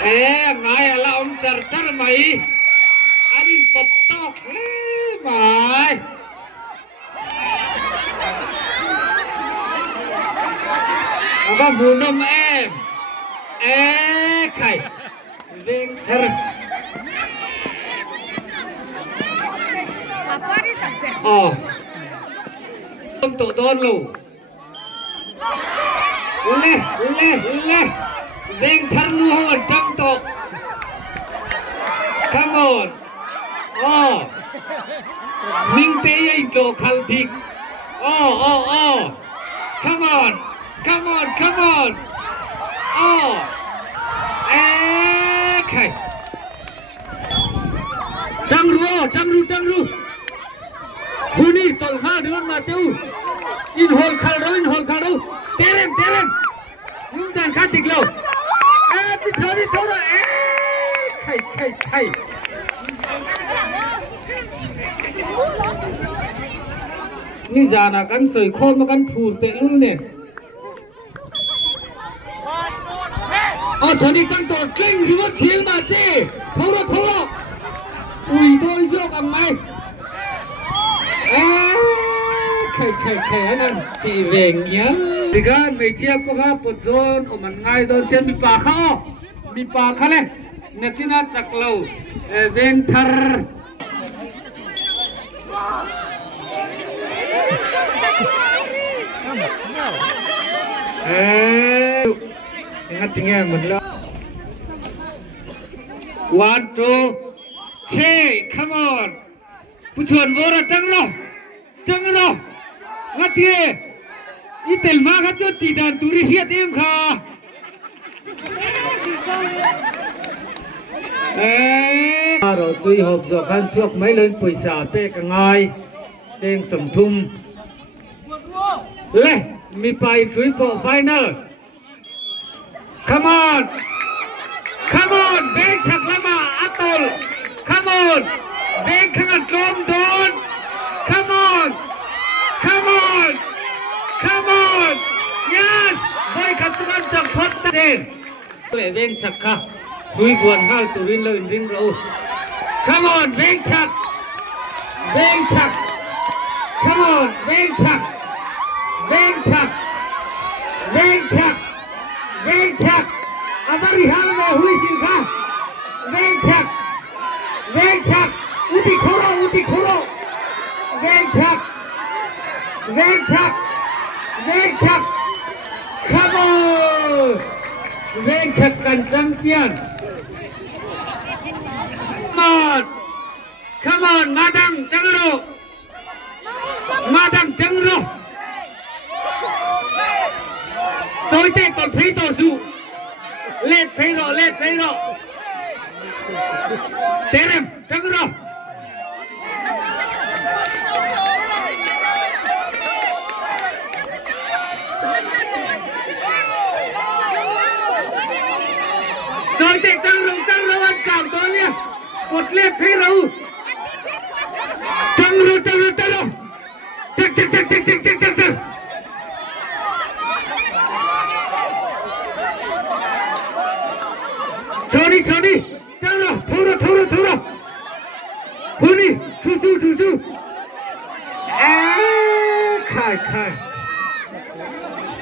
Mai ala om char mai arin patok mai apa bunom khai veng thar om to don lo ule veng thar nu ho dam to come on Ming te yai do khal dik come on khai trăng ru huni tol ma dun ma teu in hol khal đâu terem nhung dan kha tik lo ti thori thora khaiนี่จานะกันสวยโคตรมากันผูดเตะลุ่นเนี่ยตอนนี้กันตัวเก่งอยู่ว่าเทียงมาสิโทรอุ้ยตัวโยกอันไหนใครนั่นตีเวงเงี้ยดิกันไม่เชี่ยพวกเขาปวดโซนมันง่ายตอนเช่นมีปากเขาเลยนักที่น่าจักเล่าเวนทาร์ingat bener. 1, 2, 3, come on. Pujuan bora jangan lo. Ngati. Itel maga jo tidak turi hiat em kha. Rồi tuy hộp giờ khăn chuộc mấy lên quỷ xả tê cả ngay tên sầm thum lê mi bay chuối bộ final come on bang thật lama atol come on bang khang trom don come on yes bay katuan chak phot den le bang chak kha Tui buồn hal turin lên ring row. Come on, bang chak. Come on, bang chak. Abari hal me hui sin kha. Bang chak. Uti khoro. Bang chak. Come on. Bang chak kan champion. Come on, madam, jangan lo. Tôi tê còn thấy tổ dụ. Lên thấy rồi. Terem, jangan lo. Tôi tê jangan lo ăn cảm tôi nha. Một lết thấy đâu Trăng rồi Chắc Sorry Trăng rồi Thâu rồi Huni Chú Khai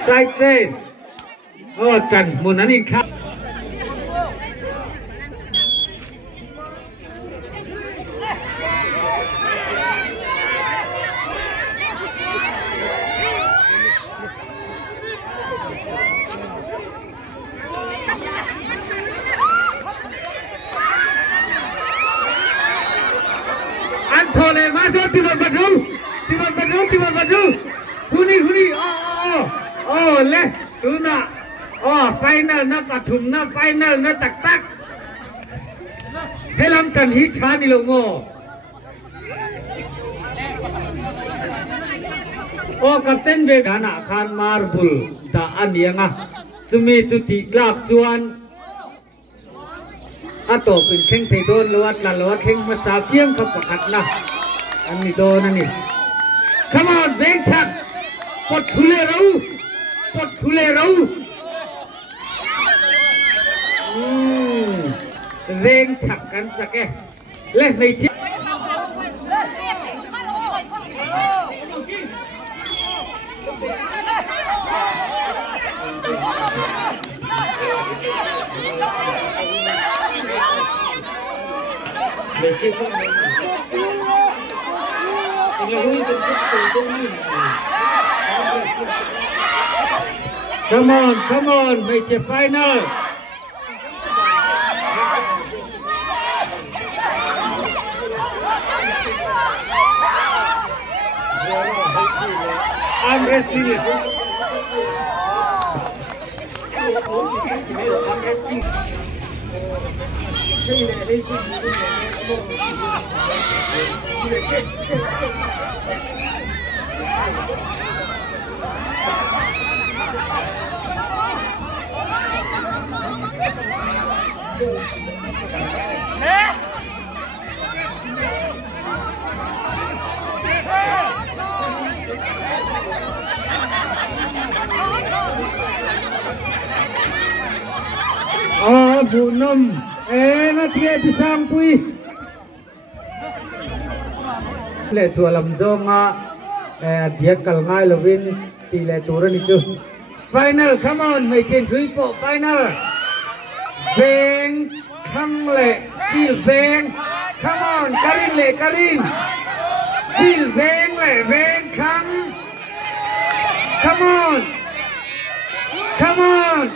Sai tên Trần một nắn in khác Thôi mà cho tìm vật rú Huni le tu na final na pathum na final na tak thế làm cần hít phá đi lâu ngô kapten về gana khan marbul da anianga sumi tuti glap chuan ato pin kheng thei don lawat kheng ma sa piam kha pakhat na ani do na ni come on bang chak pot khule rau ren chặt cắn sạc kè lên này chiếc come on, make it final. I'm resting it. I'm resting. Vụ nôm nó thiệt sang quy lệ chùa làm dông thiệt cả ngay là viên tỷ lệ tổ ra đi final come on mấy trên suy bộ final veng khăng lệ đi veng come on Karin lệ Karin đi veng lệ veng khăng come on come on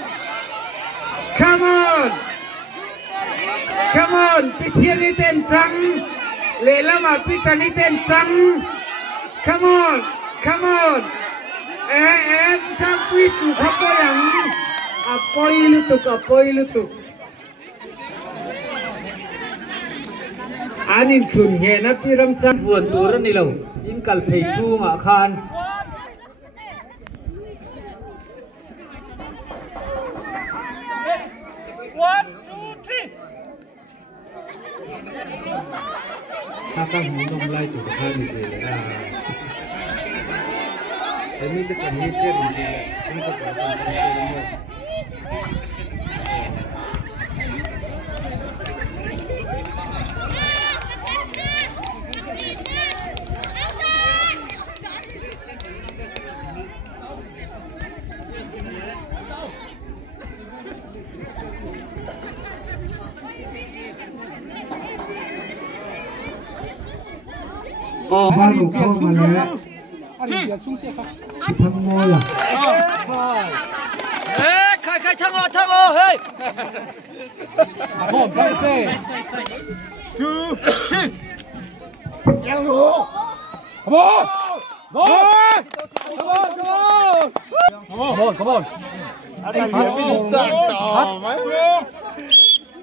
come on come on pithian ni ten trắng lệ lama pitan ni ten trắng come on sang quy tu khắp có yang apoi lutuk anin khun he na piram san buồn tu ra ni lo in kal thei chu ma khan Kakak ngomong lagi tuh kan itu ya. Ini kita mikir ini kegiatan baru kau mana? Thằng ngô là. Khai thằng ngô, hey. Hồn phải xe. Yellow. Come on. Go. Come on. Anh bị chặt tỏ mấy.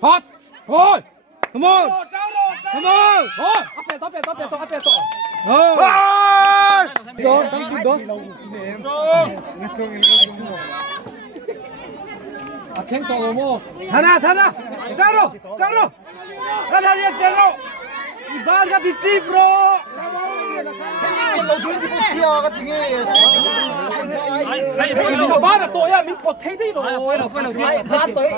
Hot. Come on. Come on. Top it. Keng tàu mo. Thana. Taro. Thana dia taro. Iban ka di chip bro. Lâu thứ thì có xia cái gì nghe. Ba là tội à, mình có thấy đấy rồi. Ba tội.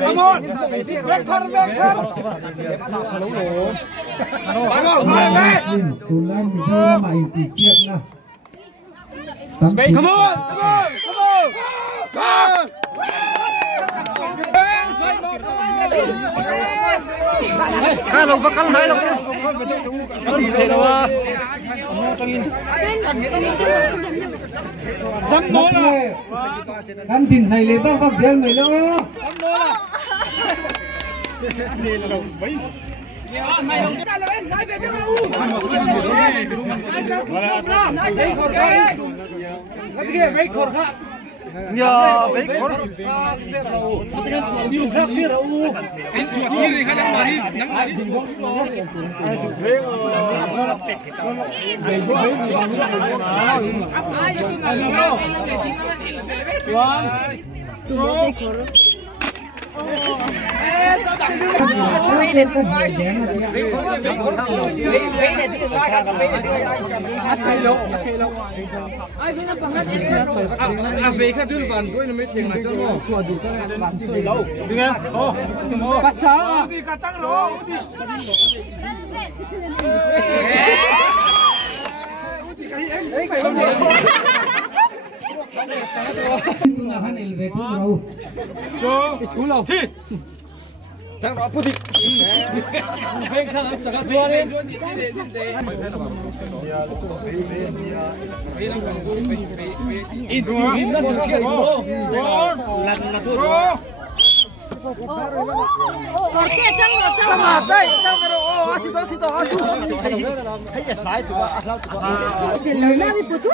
Come on. Vector. Space. Come on. Hai lồng vắt hai lồng. Không thể đâu à. Dám nói là. Anh chỉnh này lấy tao không riêng người đâu. Đây là lồng mấy. Ya, baik kor. về khác thứ vạn tôi nó mới tiền là cho nó chùa đủ cái này vạn tuổi lâu đừng nghe bắt sáu thì cả trăng rồi là hắn này về cũng lâu cái chú lâu thì trăng đó puti về sang ăn saka chua đi ít ít là được cái đó là thôi Oke, jangan mà đây đâu cái đó asito asito asito hay là lái tụi con asal tụi con Lời nói bị putu,